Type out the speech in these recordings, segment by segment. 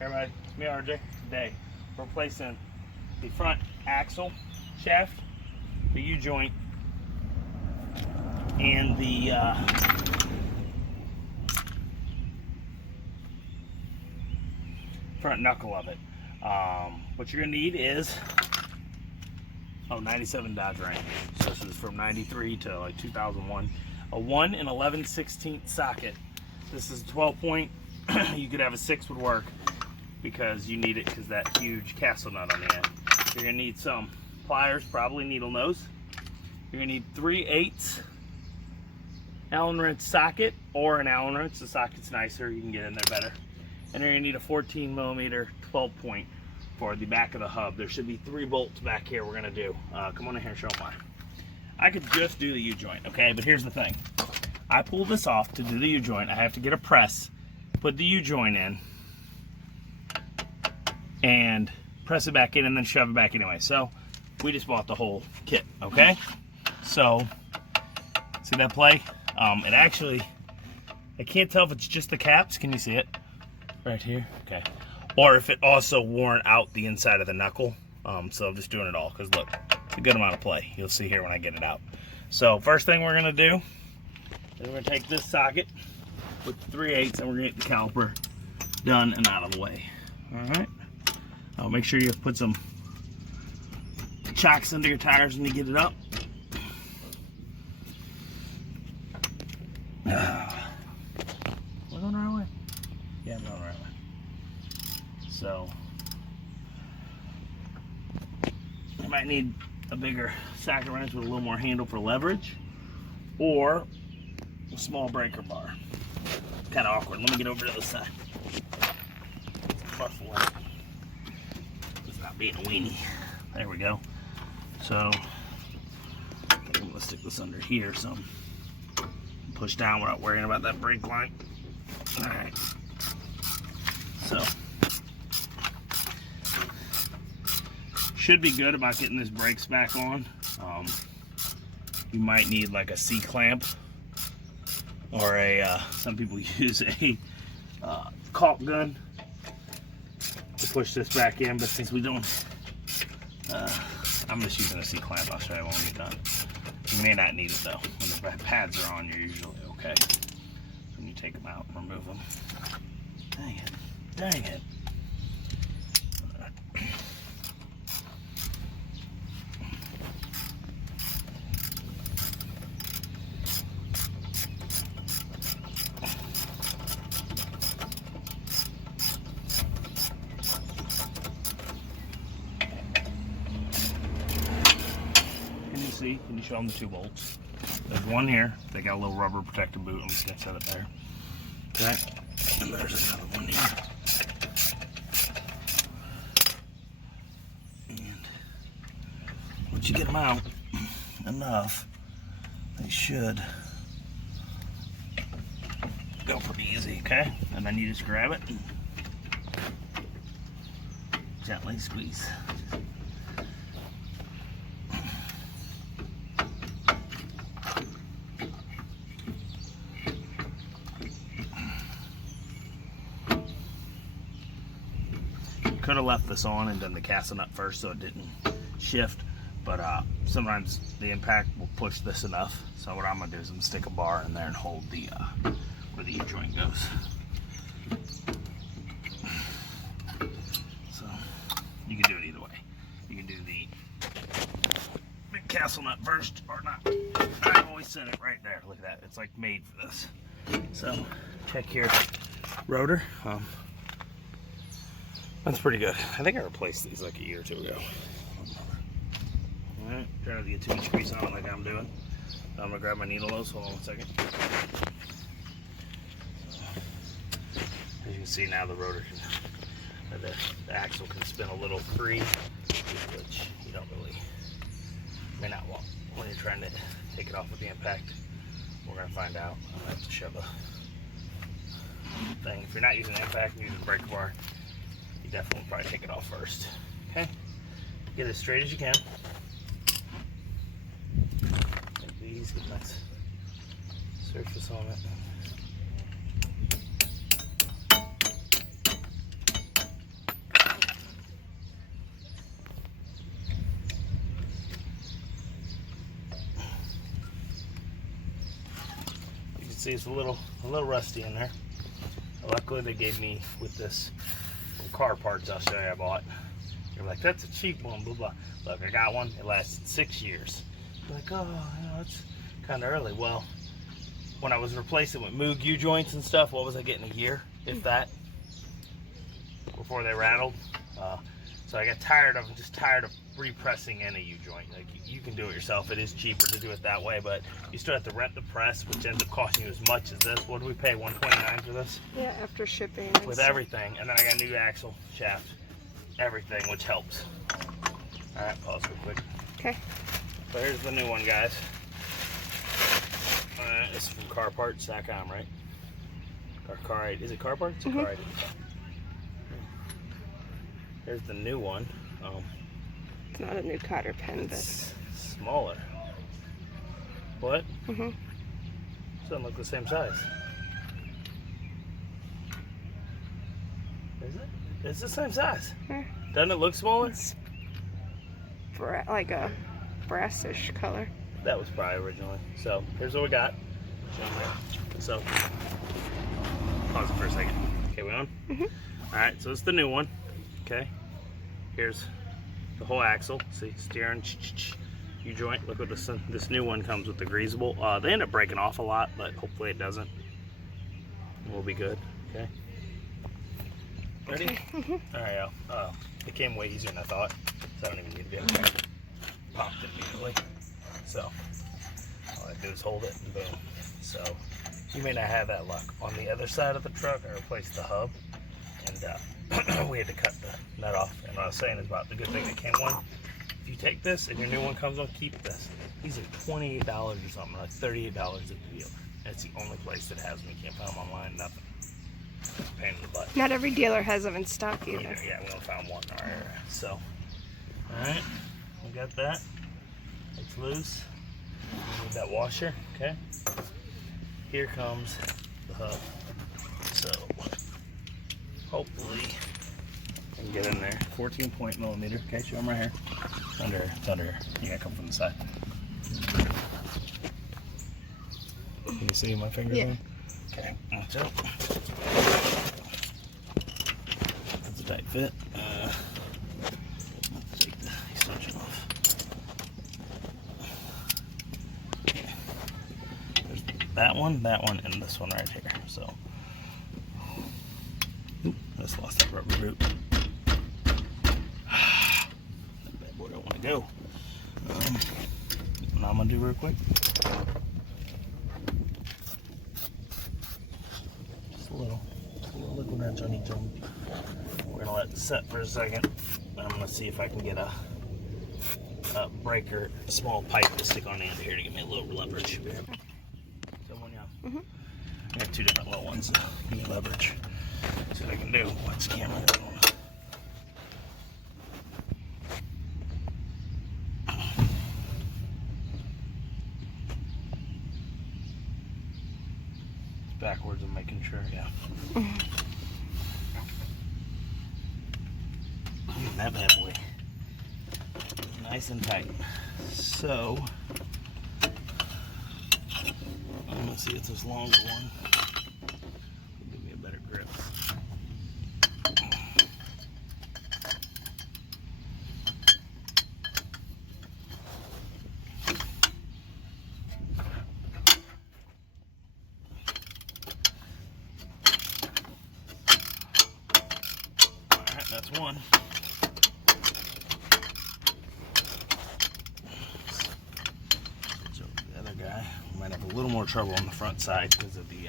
Everybody, it's me RJ. Today we're replacing the front axle shaft, the U-joint, and the front knuckle of it. What you're gonna need is 97 Dodge Ram. So this is from 93 to like 2001. A 1 and 11/16 socket. This is a 12 point. You could have a 6 would work because you need it because that huge castle nut on the end. You're gonna need some pliers, probably needle nose. You're gonna need 3/8 Allen wrench socket or an Allen wrench. The socket's nicer, you can get in there better. And you're gonna need a 14 millimeter 12 point for the back of the hub. There should be 3 bolts back here we're gonna do. Come on in here and show them why. I could just do the U-joint, okay? But here's the thing. I pull this off to do the U-joint. I have to get a press, put the U-joint in, and press it back in and then shove it back anyway. So we just bought the whole kit, okay? So, see that play? It actually, I can't tell if it's just the caps. Can you see it? Right here, okay. Or if it also worn out the inside of the knuckle. So I'm just doing it all, because look, it's a good amount of play. You'll see here when I get it out. So first thing we're gonna do is we're gonna take this socket with 3/8 and we're gonna get the caliper done and out of the way. All right. Make sure you put some chocks under your tires when you get it up. We're going the right way. Yeah, I'm going the right way. So you might need a bigger socket wrench with a little more handle for leverage, or a small breaker bar. Kind of awkward. Let me get over to the side. Buffalo. It's not being a weenie. There we go. So I'm gonna stick this under here so push down without worrying about that brake line. Alright. So should be good about getting this brakes back on. You might need like a C-clamp or a some people use a caulk gun to push this back in, but since we don't, I'm just using a C-clamp. I'll show you when we get done. You may not need it though. When the pads are on, you're usually okay. When you take them out and remove them. Dang it. Dang it. See, can you show them the 2 bolts? There's one here. They got a little rubber protective boot. I'm just gonna set it there. Okay. And there's another one here. And once you get them out enough, they should go pretty easy, okay? And then you just grab it and gently squeeze. Could have left this on and done the castle nut first so it didn't shift, but sometimes the impact will push this enough. So what I'm gonna do is I'm gonna stick a bar in there and hold the where the U-joint goes. So you can do it either way. You can do the big castle nut first or not. I've always set it right there. Look at that. It's like made for this. So check your rotor. That's pretty good. I think I replaced these like a year or 2 ago. Alright, try not to get too much grease on it like I'm doing. So I'm gonna grab my needle nose. Hold on 1 second. As you can see now, the rotor can, the axle can spin a little free, which you don't really, may not want when you're trying to take it off with the impact. We're gonna find out. I'm gonna have to shove a thing. If you're not using impact and using brake bar, you definitely probably take it off first. Okay? Get it as straight as you can. Take these, get a nice surface on it. see it's a little rusty in there. Luckily they gave me with this car parts I'll show you I bought. You're like, that's a cheap one, blah blah. Look, I got one. It lasted 6 years. You're like, oh, you know, it's kind of early. Well, when I was replacing with Moog U-joints and stuff, what was I getting, a year, if that, before they rattled? So I got tired of repressing in a U-joint. Like, you can do it yourself. It is cheaper to do it that way, but you still have to rent the press, which ends up costing you as much as this. What do we pay, $129 for this? Yeah, after shipping. With everything. And then I got a new axle, shaft, everything, which helps. All right, pause real quick. Okay. So here's the new one, guys. This is from carparts.com, right? Is it Carparts or Car ID? Here's the new one. It's not a new cotter pen, it's smaller. What? Doesn't look the same size. Is it? It's the same size. Doesn't it look smaller? It's like a brassish color. That was probably originally. So here's what we got. So pause it for a second. Okay, we on? All right, so it's the new one. Okay, here's the whole axle. See, steering, U-joint. Look what this new one comes with, the greasable. They end up breaking off a lot, but hopefully it doesn't. We'll be good. Okay. Ready? Okay. All right, y'all. It came way easier than I thought, so I don't even need to be able to popped it immediately. So all I do is hold it and boom. So you may not have that luck. On the other side of the truck, I replaced the hub, and we had to cut the nut off. And what I was saying is about the good thing that came one. If you take this and your new one comes on, keep this. These are $28 or something, like $38 at the deal. That's the only place that has them. You can't find them online, nothing. Pain in the butt. Not every dealer has them in stock either. Yeah, we only found one. All right. So, all right, we got that. It's loose. We need that washer. Okay. Here comes the hub. So, hopefully, I can get in there. 14.millimeter. Okay, show them right here. It's under here. You gotta come from the side. Can you see my fingers? Yeah. Okay, watch out. That's a tight fit. Let's take the extension off. There's that one, and this one right here. So, oop, I just lost that rubber boot. That bad boy don't want to go. Now I'm gonna do real quick. Just a little liquid wrench on each one. We're gonna let it set for a second. I'm gonna see if I can get a breaker, a small pipe to stick on the end here to give me a little leverage. Someone, yeah. I got two different little ones. So give me leverage. See what I can do. Watch the camera. Backwards and making sure, yeah. That bad boy. Nice and tight. So, I'm gonna see if this longer one will give me a better grip. Alright, that's one. Might have a little more trouble on the front side because of the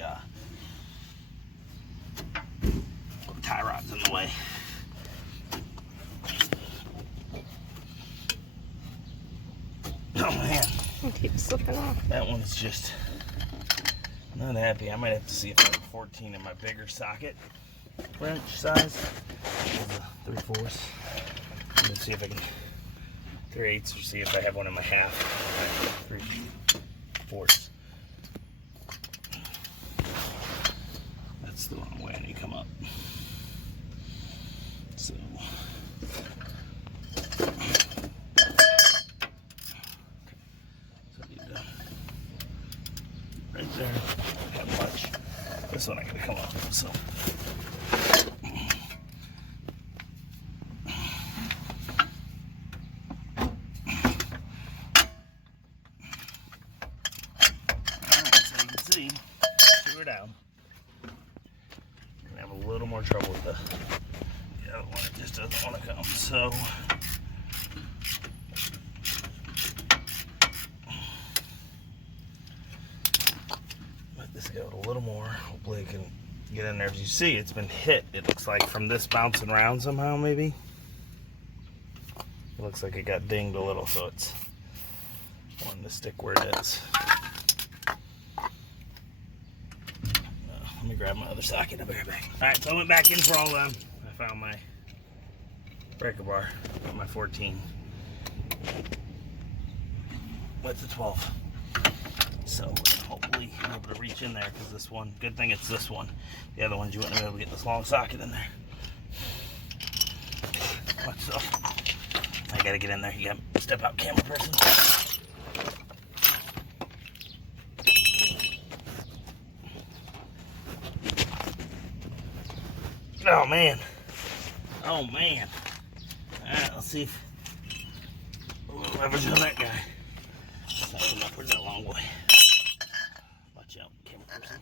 tie rod's in the way. Oh man, It keeps slipping off. that one's just not happy. I might have to see if I have 14 in my bigger socket wrench size. 3/4. Let's see if I can 3/8 or see if I have one in my half. 3/4. That's the wrong way. I need to come up. So, so I need to, right there, have more trouble with the other one. It just doesn't want to come. So let this go a little more. Hopefully it can get in there. As you see, it's been hit. It looks like from this bouncing around somehow, maybe. It looks like it got dinged a little, so it's wanting to stick where it is. Let me grab my other socket. I'll be right back. All right, so I went back in for all of them. I found my breaker bar, got my 14 with the 12. So hopefully I'm able to reach in there, because this one, good thing it's this one. The other ones you wouldn't be able to get this long socket in there. Watch yourself. I gotta get in there. You gotta step out, camera person. Oh man. Oh man. Alright, let's see if we'll leverage on that guy. It's not coming upwards that long way. Watch out, camera person.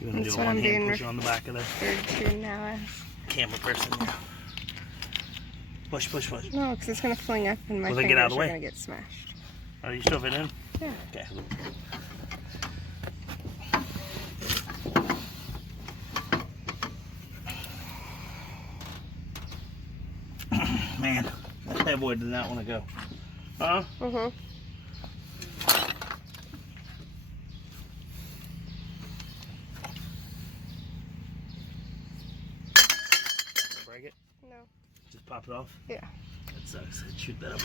You're gonna do a one-hand push on the back of there. Third now as. Camera person, yeah. Push, push, push. No, because it's gonna fling up and my Will they fingers get out of the are way? gonna get smashed. Are you shoving in? Yeah. Okay. Man, that bad boy does not want to go. Huh? Mm-hmm. Break it? No. Just pop it off? Yeah. That sucks. I'd shoot that up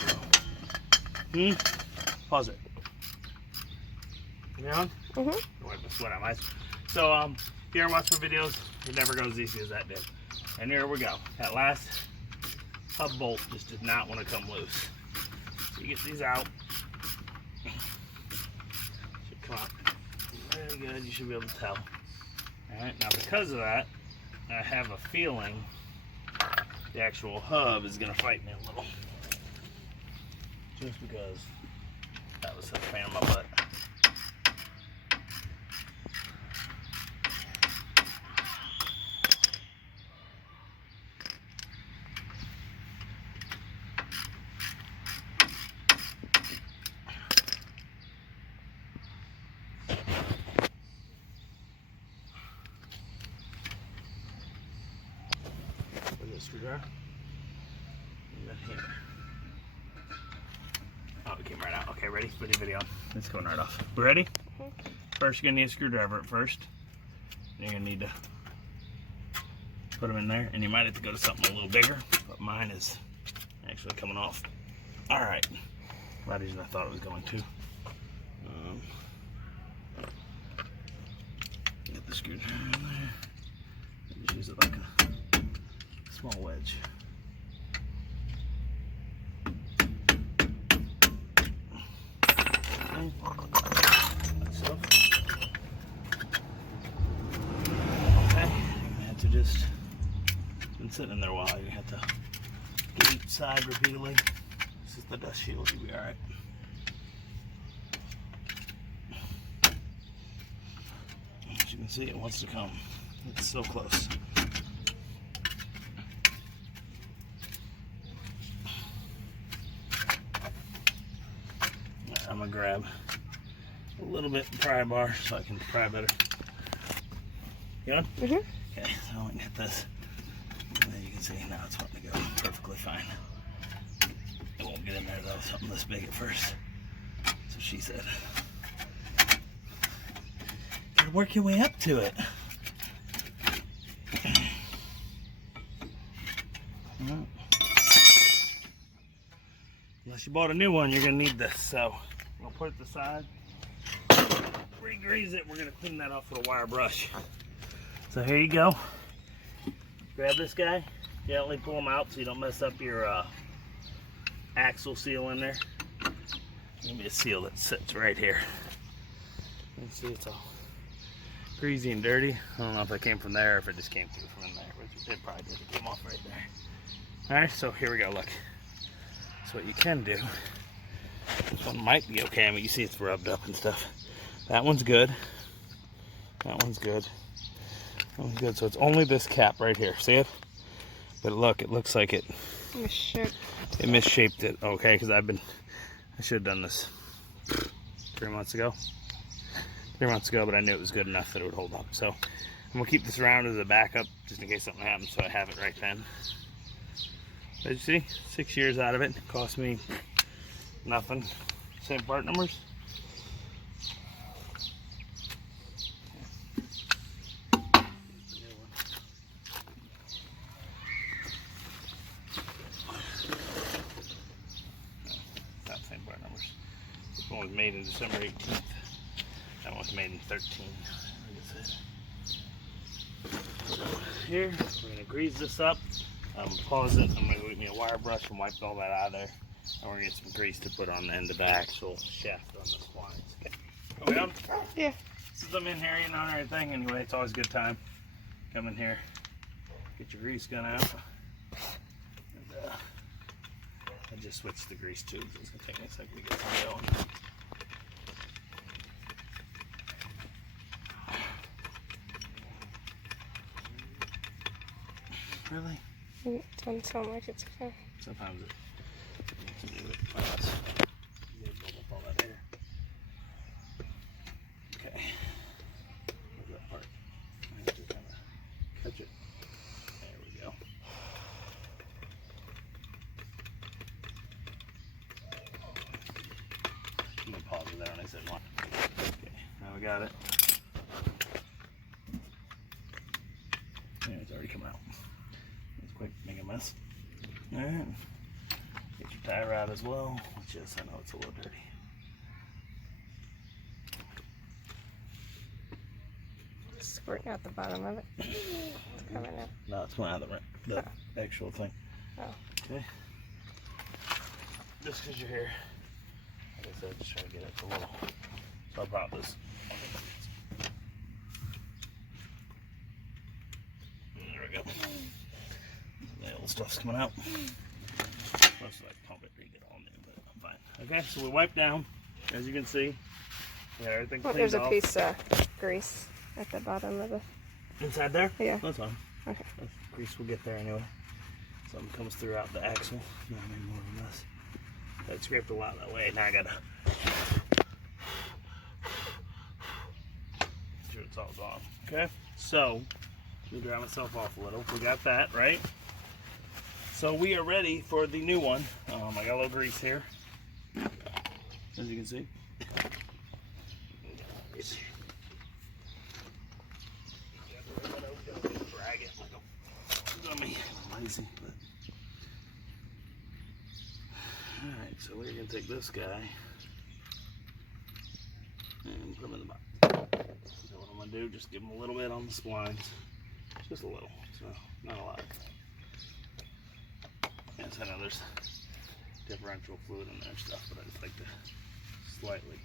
low. Pause it. You on? Mm-hmm. Wipe the sweat out my eyes. So, if you ever watch my videos, it never goes easy as that did. And here we go. That last hub bolt just did not want to come loose. So you get these out. Should come out very good. You should be able to tell. Alright, now because of that, I have a feeling the actual hub is going to fight me a little. Just because that was such a pain in my butt. Screwdriver. Here. Oh, it came right out. Okay, ready? Put your video on. It's going right off. We ready? Mm-hmm. First, you're gonna need a screwdriver at first. You're gonna need to put them in there, and you might have to go to something a little bigger, but mine is actually coming off. All right. A lot easier than I thought it was going to. Get the screwdriver in there. Just use it like a small wedge. Okay. So. Okay, you're gonna have to just, it's been sitting in there a while, you're gonna have to get each side repeatedly. This is the dust shield, you'll be alright. As you can see, it wants to come. It's so close. I'm gonna grab a little bit of pry bar so I can pry better. You on? Mm-hmm. Okay, so I can get this. And then you can see now it's wanting to go perfectly fine. It won't get in there though, something this big at first. That's what she said. Gotta work your way up to it. Unless you bought a new one, you're gonna need this. So I'm gonna put it to the side, re-grease it. We're gonna clean that off with a wire brush. So here you go. Grab this guy, gently pull them out so you don't mess up your axle seal in there. Give me a seal that sits right here. You can see it's all greasy and dirty. I don't know if it came from there or if it just came through from in there, which it probably did. It came off right there. All right, so here we go. Look. So what you can do, this one might be okay. I mean, you see it's rubbed up and stuff. That one's good. That one's good. Oh, good. So it's only this cap right here. See it? But look, it looks like it misshaped it. Okay, because I should have done this 3 months ago. 3 months ago, but I knew it was good enough that it would hold up. So I'm gonna keep this around as a backup just in case something happens, so I have it right then. But you see, 6 years out of it, cost me nothing. Same part numbers. Not same part numbers. This one was made in December 18th. That one was made in 13. Like I said. So here, we're gonna grease this up. Pause it. I'm gonna go get me a wire brush and wipe all that out of there. And we're gonna get some grease to put on the end of the actual shaft on the splines. Okay. Are we on? Yeah. Since I'm in here, you know, and everything. Anyway, it's always a good time. Come in here, get your grease gun out. And, I just switched the grease tubes. It's gonna take me a second to get some going. Really? It doesn't sound like it's okay. Sometimes it needs to do it. You build up all that air. Okay. Where's that part? I have to kind of catch it. There we go. I'm gonna pause it there when I said one. Okay, now we got it. Yeah, it's already come out. Let's quick make a mess. Alright. Get your tie rod as well, which is, I know it's a little dirty. Squirting out the bottom of it. It's coming out. No, it's coming out of the actual thing. Oh. Okay. Just because you're here, like I said, just trying to get it a little. So I'll pop this. There we go. The old stuff's coming out. Most like pump it to get all new, but I'm fine. Okay, so we wipe down. As you can see, we got everything Well, cleaned there's a off. piece of grease at the bottom of the. Inside there? Yeah. That's fine. Okay. That grease will get there anyway. Something comes throughout the axle. Not any more of a mess. That scraped a lot that way. Now I gotta make sure it's all gone. Okay, so let me dry myself off a little. We got that right. So we are ready for the new one. I got a little grease here, as you can see. Drag it like a dummy. I'm lazy, but. Alright, so we're going to take this guy and put him in the box. So what I'm going to do, just give him a little bit on the splines. Just a little, so not a lot. Yes, I know there's differential fluid in there and stuff, but I just like to slightly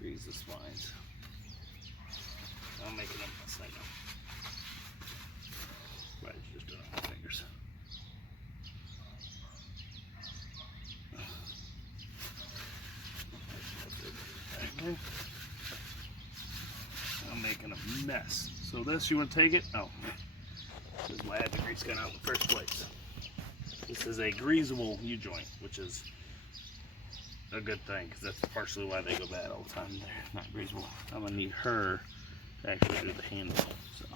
grease the splines. I'm making them mess, I know. Right, just doing it with my fingers. I'm making a mess. So this, you want to take it? Oh, this is why I had the grease gun out in the first place. This is a greasable U-joint, which is a good thing because that's partially why they go bad all the time. They're not greasable. I'm gonna need her to actually do the handle. So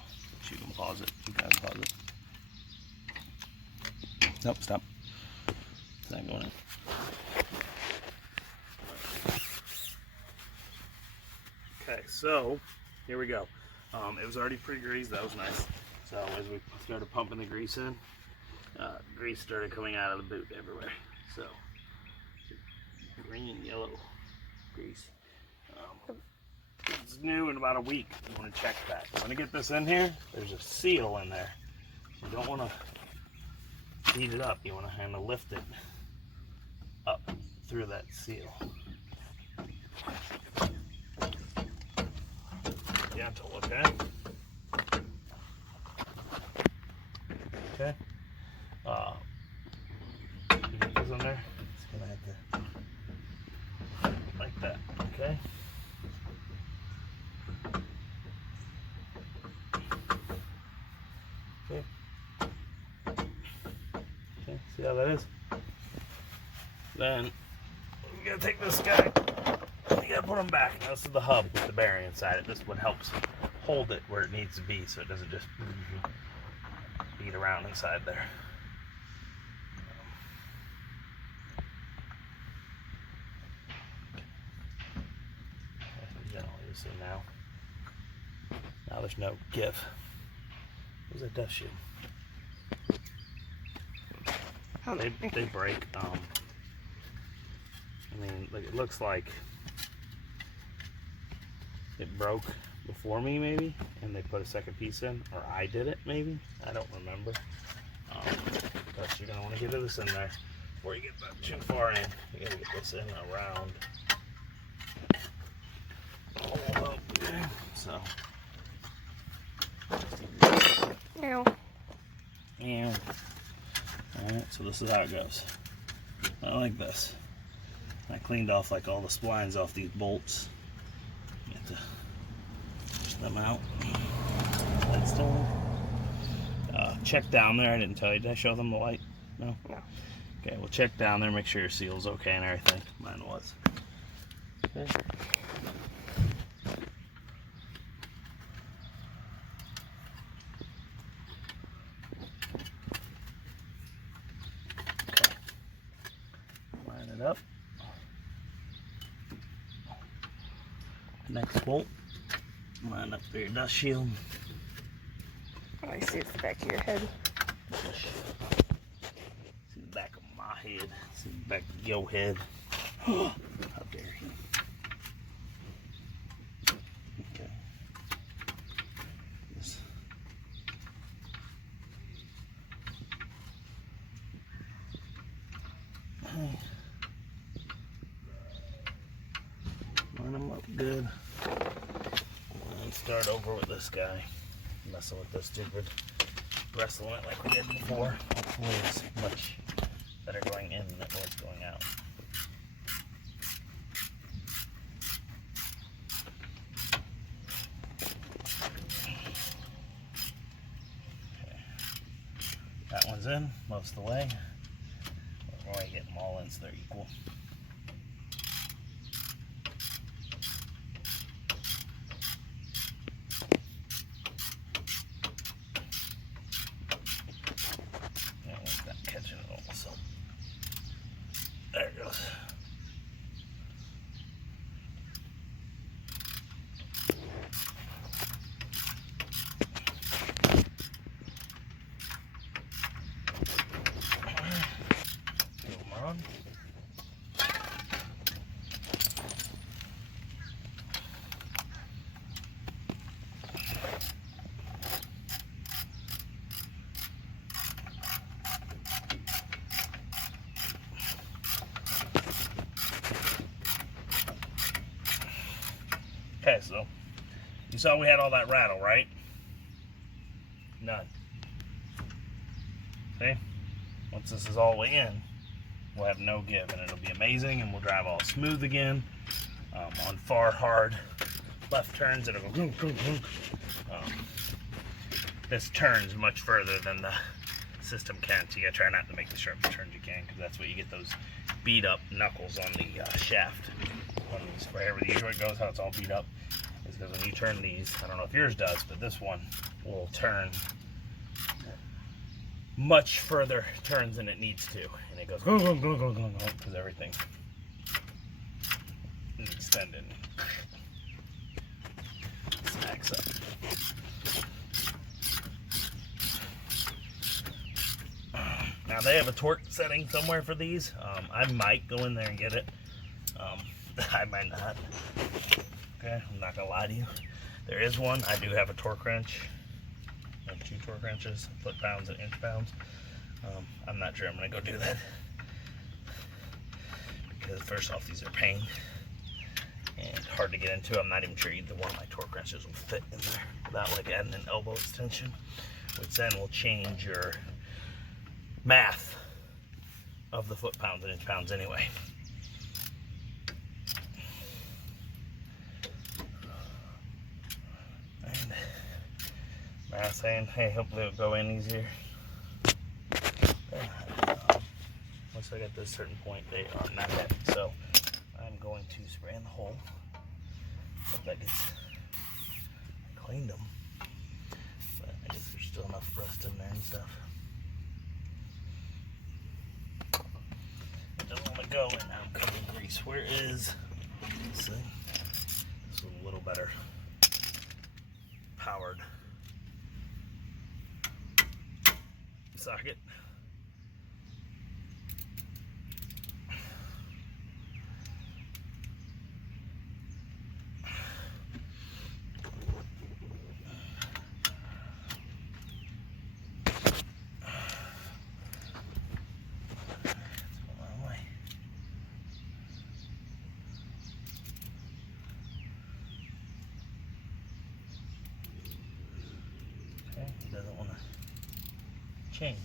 she can pause it. You guys pause it. Nope, stop. It's not going in. Okay, so here we go. It was already pre-greased. That was nice. So as we started pumping the grease in, grease started coming out of the boot everywhere. So green, yellow grease. It's new in about a week. You want to check that. You want to get this in here. There's a seal in there. You don't want to heat it up. You want to kind of lift it up through that seal. Gentle, okay? Okay. You get this in there. It's gonna have to like that, okay? See how that is? Then we gotta take this guy. You gotta put him back. Now, this is the hub with the bearing inside it. This is what helps hold it where it needs to be, so it doesn't just beat around inside there. You see now. Now there's no give. What was that dust shoe? They break. I mean, like, it looks like it broke before me, maybe, and they put a second piece in, or I did it, maybe. I don't remember. But you're gonna want to get this in there before you get that too far in. You gotta get this in around. All up there. So. Ew. Ew. Alright, so this is how it goes. I like this. I cleaned off like all the splines off these bolts. You have to push them out. That's still check down there. I didn't tell you. Did I show them the light? No? No. Okay, we'll check down there, make sure your seal's okay and everything. Mine was. Okay. Line it up. Next bolt. Line up for your dust shield. Oh, I see the back of your head. See the back of my head. See the back of your head. How dare you? Okay. This. Okay. Line them up good. And start over with this guy. Messing with this stupid wrestling it like we did before. Hopefully it's much better going in than it was going out. Okay. That one's in most of the way. We're going to get them all in so they're equal. Catching it also. There it goes. Come on. Okay, so you saw we had all that rattle, right? None. See? Once this is all the way in, we'll have no give, and it'll be amazing, and we'll drive all smooth again. On far, hard left turns, it'll go goonk, goonk, goonk. This turns much further than the system can, so you gotta try not to make the sharpest turns you can, because that's what you get those beat up knuckles on the shaft. On these, wherever the U-joint goes, how it's all beat up, is because when you turn these, I don't know if yours does, but this one will turn much further turns than it needs to, and it goes go go go go go go because everything is extended. Stacks up. Now they have a torque setting somewhere for these. I might go in there and get it. I might not. Okay, I'm not gonna lie to you. There is one. I do have a torque wrench. I have 2 torque wrenches, foot-pounds and inch-pounds. I'm not sure I'm gonna go do that, because first off, these are pain and hard to get into. I'm not even sure either one of my torque wrenches will fit in there without like adding an elbow extension, which then will change your math of the foot-pounds and inch-pounds anyway. And math saying, hey, hopefully it'll go in easier. once I get to a certain point, they are not heavy. So I'm going to spray in the hole. Hope that gets cleaned them. But I guess there's still enough rust in there and stuff. It doesn't want to go, and now I'm covered in grease. Where is, let's see, this is a little better powered socket. Okay, he doesn't want to change.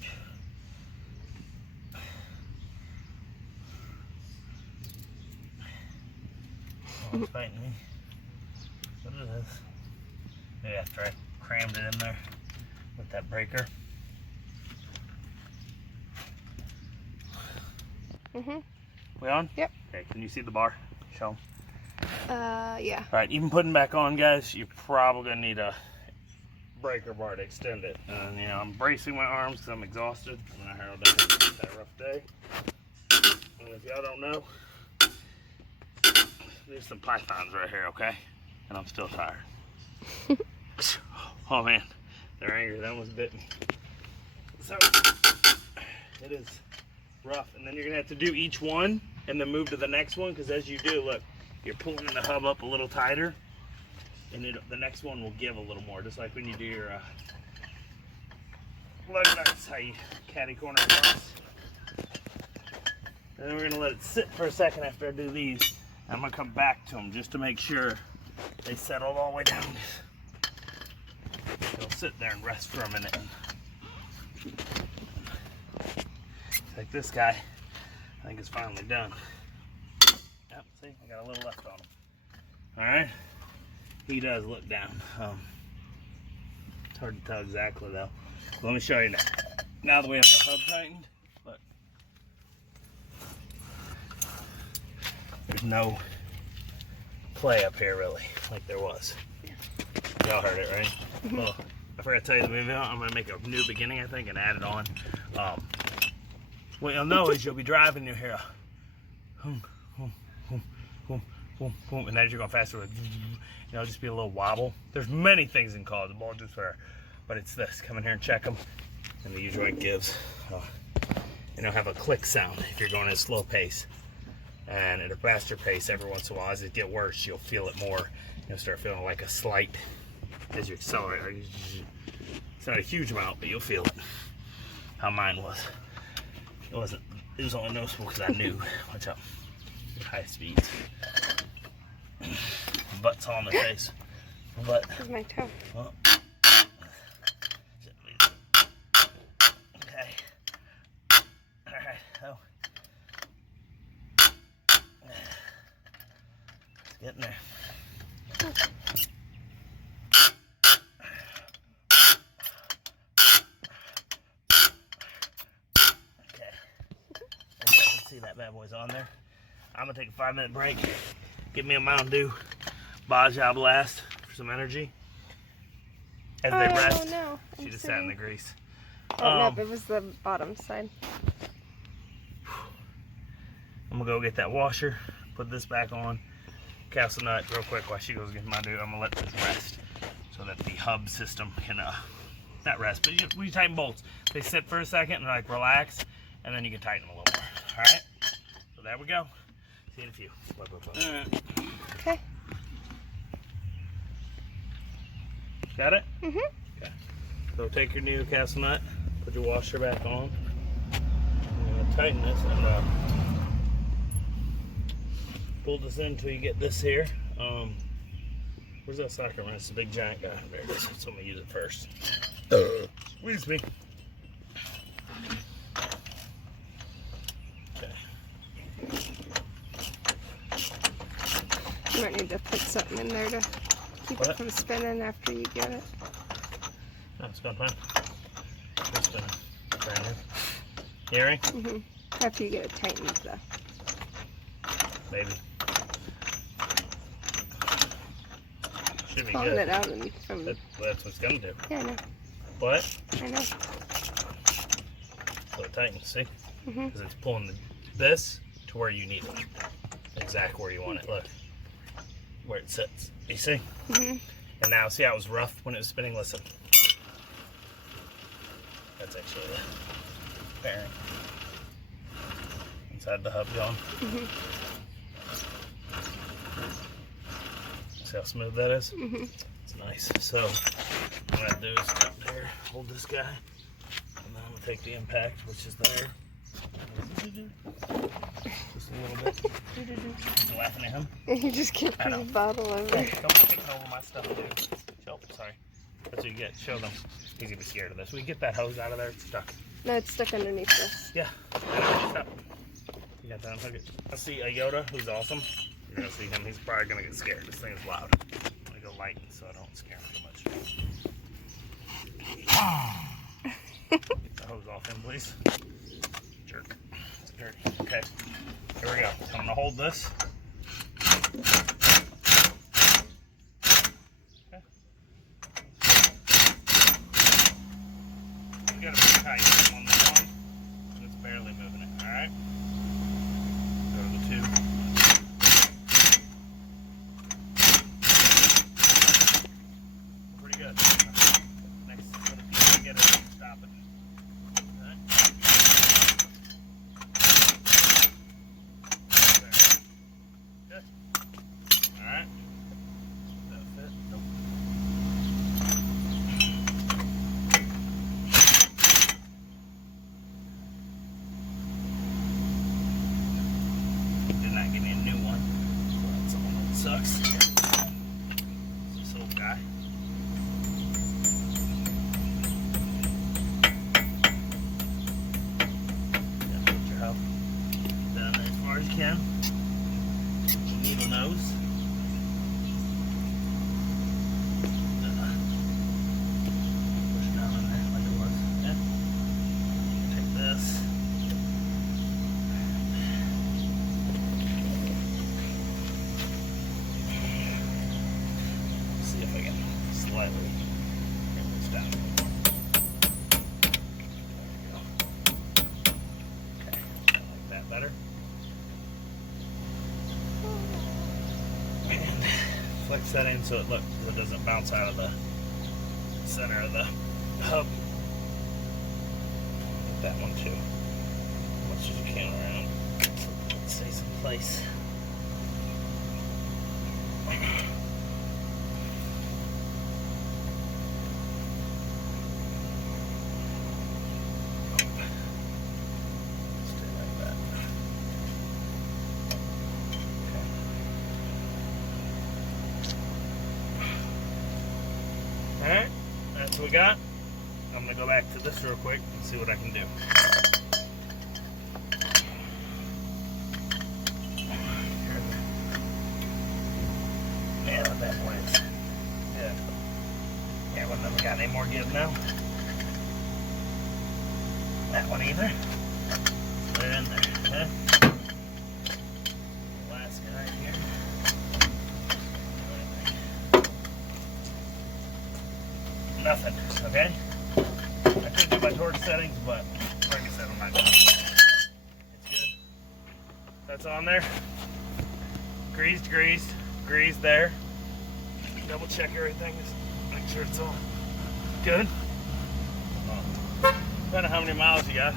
Oh, it's fighting me. What is this? Maybe after I crammed it in there with that breaker. We on? Yep. Okay, can you see the bar? Show 'em. Yeah. Alright, even putting back on, guys, you're probably going to need a breaker bar to extend it. And, you know, I'm bracing my arms because I'm exhausted. And I heard that had a rough day. And if y'all don't know, there's some pythons right here, okay? And I'm still tired. Oh man, they're angry. They almost bit me. So, it is rough. And then you're going to have to do each one and then move to the next one, because as you do, look, you're pulling the hub up a little tighter, and the next one will give a little more, just like when you do your lug nuts, how you catty corner across. And then we're going to let it sit for a second after I do these. I'm going to come back to them just to make sure they settle all the way down. They'll sit there and rest for a minute. Like this guy, I think it's finally done. Yep, see, I got a little left on him. Alright, he does look down. It's hard to tell exactly though. Let me show you now. Now that we have the hub tightened, look. There's no play up here really, like there was. Y'all heard it, right? Well, I forgot to tell you the video. I'm going to make a new beginning, I think, and add it on. What you'll know is you'll be driving, you'll hear a and as you're going faster, it'll just be a little wobble. There's many things in cause, the ball just fair, but it's this. Come in here and check them, and the U-joint gives. And it'll have a click sound if you're going at a slow pace. And at a faster pace, every once in a while, as it gets worse, you'll feel it more. You'll start feeling like a slight as you accelerate. It's not a huge amount, but you'll feel it. How mine was. It was only noticeable because I knew. Watch out. High speeds. Butt's all in the face. But. This is my toe. Well, okay. Alright, so. It's getting there. See that bad boy's on there. I'm gonna take a 5-minute break, get me a Mountain Dew Baja Blast for some energy as they rest. No, she just sat in the grease. No, it was the bottom side. I'm gonna go get that washer, put this back on, castle nut real quick while she goes get my Dew. I'm gonna let this rest so that the hub system can not rest, but when you tighten bolts, they sit for a second and like relax, and then you can tighten them a little more. All right, so there we go. See you in a few. Okay. Got it? Mm-hmm. Okay. So take your new castle nut, put your washer back on. I'm gonna tighten this and pull this in until you get this here. Where's that socket run? It's a big giant guy. There it is. So I'm gonna use it first. Excuse me. You might need to put something in there to keep it from spinning after you get it. No, it's going fine. It's spinning. Hearing? Mm-hmm. After you get it tightened, though. Maybe. Should be Pulling good. it out and from. That's what it's gonna do. Yeah, I know. But I know. so it tightens, see? Mhm. Because it's pulling this to where you need it. Exactly where you want it. Look. Where it sits. You see? Mhm. And now, see how it was rough when it was spinning? Listen. That's actually the bearing. Inside the hub going. Mhm. See how smooth that is? Mhm. It's nice. So, what I'm going to do is go up there, hold this guy, and then I'm going to take the impact, which is there. Just a little bit. You laughing at him? You just kicked I know. his bottle over. Hey, don't kick over my stuff, dude. Oh, sorry. That's what you get. Show them. He's going to be scared of this. We get that hose out of there. It's stuck. No, it's stuck underneath this. Yeah. Stop. You got to unhook it. I see a Yoda who's awesome. You're going to see him. He's probably going to get scared. This thing is loud. I'm going to go light so I don't scare him too much. Get the hose off him, please. Jerk. It's dirty. Okay. Here we go. I'm going to hold this. Okay. You got to be tight on this one. It's barely moving it. All right. Go to the tube. Pretty good. Next little piece to get it. Stop it. Alright. There. Good. Alright. Does that fit? Nope. Did not give me a new one. That's the one that sucks. This old guy. Put your help down there as far as you can. Needle nose. Push down in there like it was. Yeah. Take this. See if I can slightly bring this down. There we go. Okay, like that better. And flex that in so it doesn't bounce out of the center of the hub. Get that one too. As much as you can around. So it stays in place. Stay like that. Alright, that's what we got. I'm going to go back to this real quick and see what I can do. Yeah, that one's good. Yeah, we never got any more give now. That one either. Put it in there, okay? The last guy here. Nothing, okay? I could do my torque settings, but like I said, I'm not gonna. It's good. That's on there. Greased, greased there. Double check everything, just make sure it's all good. Depending on how many miles you got.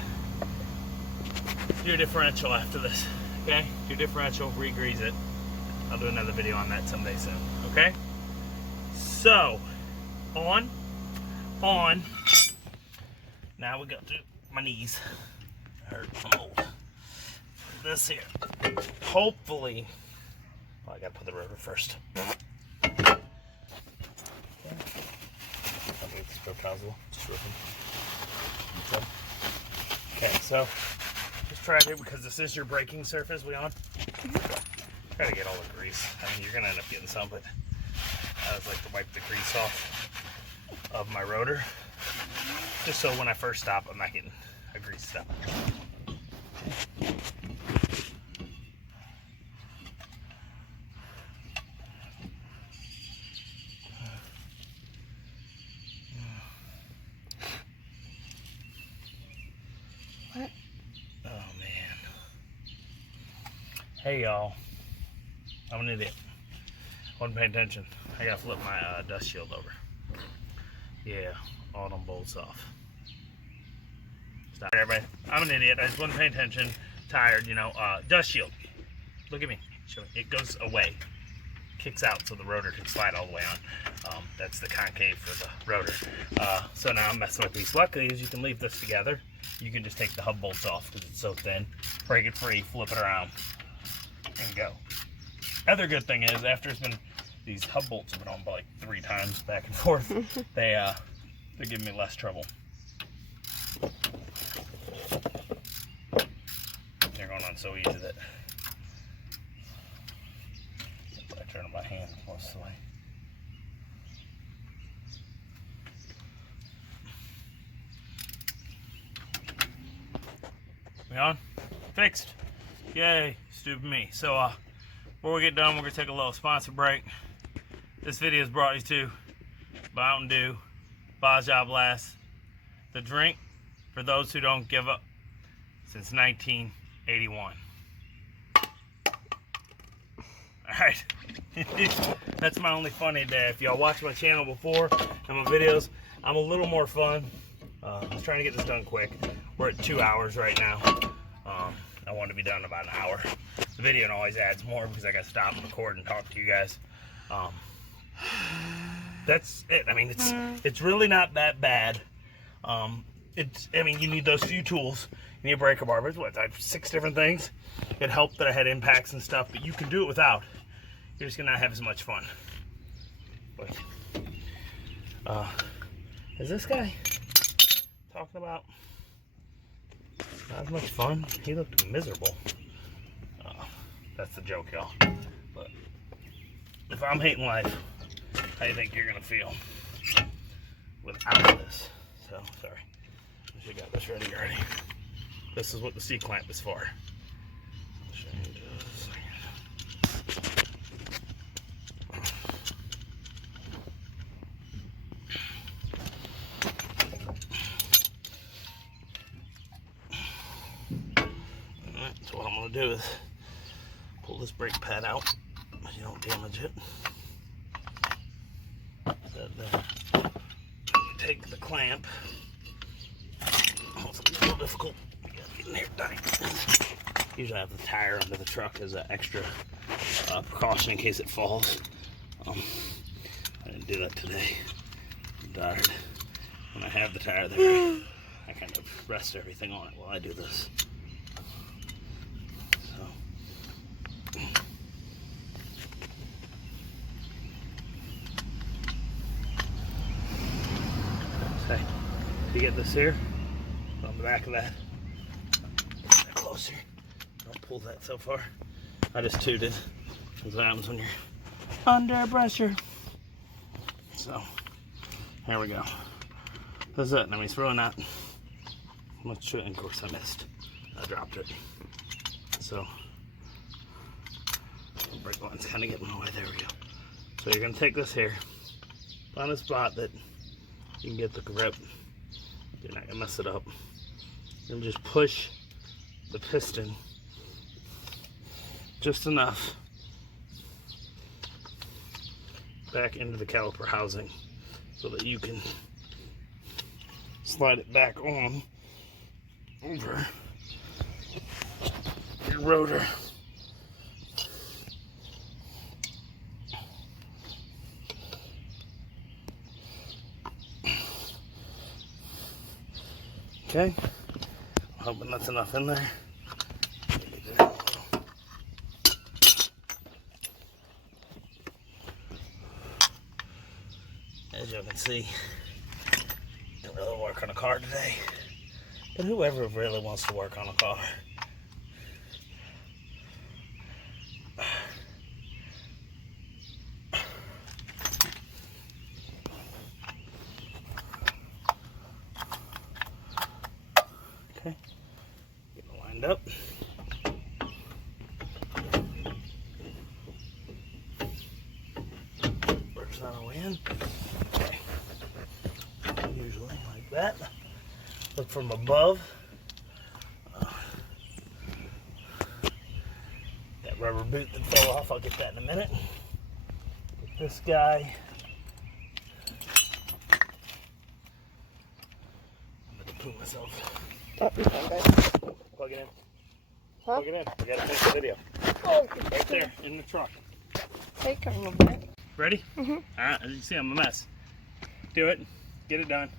Do your differential after this, okay? Do your differential, re-grease it. I'll do another video on that someday soon, okay? So, on. Now we got to my knees. Hurt from old. This here. Hopefully. Well, I gotta put the rotor first. Okay. I'll get this real casual. Just ripping. Okay, so just try it here because this is your braking surface we on. Try to get all the grease. I mean, you're gonna end up getting some, but I always like to wipe the grease off of my rotor, just so when I first stop, I'm not getting a grease stop. What? Oh man. Hey y'all. I'm an idiot. Wasn't paying attention. I gotta flip my dust shield over. Yeah, all them bolts off. Stop, everybody. I'm an idiot. I just wasn't paying attention. Tired, you know. Dust shield. Look at me. It goes away. Kicks out so the rotor can slide all the way on. That's the concave for the rotor. So now I'm messing with these. Luckily, as you can leave this together, you can just take the hub bolts off because it's so thin. Break it free, flip it around, and go. Other good thing is, after it's been, these hub bolts have been on like 3 times back and forth, they're giving me less trouble. They're going on so easy that I turn it by hand most of the way. We on? Fixed. Yay, stupid me. So before we get done, we're gonna take a little sponsor break. This video is brought to you by Mountain Dew, Baja Blast, the drink for those who don't give up, since 1981. Alright, that's my only funny day. If y'all watched my channel before and my videos, I'm a little more fun. I was trying to get this done quick. We're at 2 hours right now. I want to be done in about an hour. The video always adds more because I got to stop and record and talk to you guys. That's it. I mean, it's really not that bad. I mean, you need those few tools. You need a breaker bar. There's what, like 6 different things. It helped that I had impacts and stuff, but you can do it without. You're just gonna not have as much fun. But is this guy talking about not as much fun? He looked miserable. That's the joke, y'all. But if I'm hating life, how do you think you're gonna feel without this? So sorry, I should have got this ready already. This is what the C-clamp is for. I'll show you in just a second. Alright, so what I'm going to do is pull this brake pad out so you don't damage it. Take the clamp. It's a little difficult. You gotta get in there tight. Usually I have the tire under the truck as an extra precaution in case it falls. I didn't do that today. I'm tired. When I have the tire there, I kind of rest everything on it while I do this. So. Okay, you get this here on the back of that. Get that closer. Don't pull that so far. I just tooted. That's what happens when you're under pressure. So, there we go. That's it. I mean, it's really not much to it. And of course, I missed. I dropped it. So, the brake line's kind of getting in the way. There we go. So, you're going to take this here, find a spot that you can get the grip. You're not gonna mess it up. And just push the piston just enough back into the caliper housing so that you can slide it back on over your rotor. Okay, I'm hoping that's enough in there. As you can see, didn't really work on a car today, but whoever really wants to work on a car. Okay, get it lined up. Works on our way in. Okay. Usually like that. Look from above. That rubber boot that fell off, I'll get that in a minute. Get this guy. I'm going to poo myself. Oh, you're fine, guys. Plug it in. Huh? Plug it in. We got to finish the video. Oh, Right there in the truck. take a little bit. Ready? Mm-hmm. Alright, as you can see, I'm a mess. Do it. Get it done.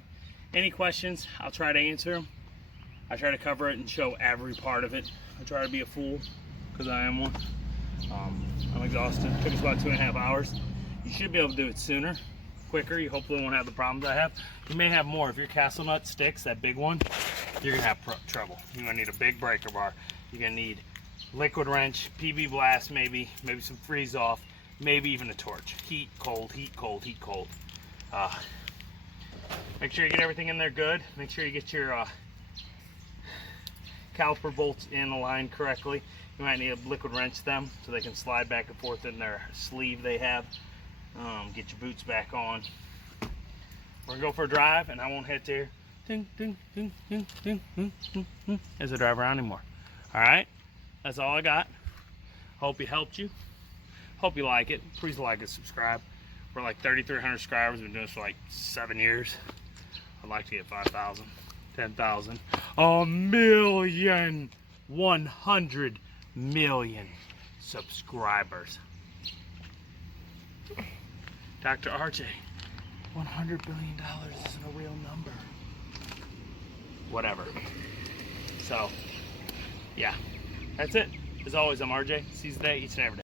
Any questions, I'll try to answer them. I try to cover it and show every part of it. I try to be a fool, because I am one. I'm exhausted. It took us about 2.5 hours. You should be able to do it sooner, quicker. You hopefully won't have the problems I have. You may have more. If your castle nut sticks, that big one, you're going to have trouble. You're going to need a big breaker bar. You're going to need liquid wrench, PB blast maybe some freeze off, maybe even a torch. Heat, cold, heat, cold, heat, cold. Make sure you get everything in there good. Make sure you get your caliper bolts in aligned correctly. You might need to liquid wrench them so they can slide back and forth in their sleeve they have. Get your boots back on. We're gonna go for a drive, and I won't hit there ding, ding, ding, ding, ding, ding, ding, ding, as I drive around anymore. All right, that's all I got. Hope it helped you. Hope you like it. Please like and subscribe. We're like 3,300 subscribers. We've been doing this for like 7 years. I'd like to get 5,000, 10,000, 1,100,000,000 subscribers. Dr. RJ, $100 billion isn't a real number. Whatever. So, yeah, that's it. As always, I'm RJ. Seize the day, each and every day.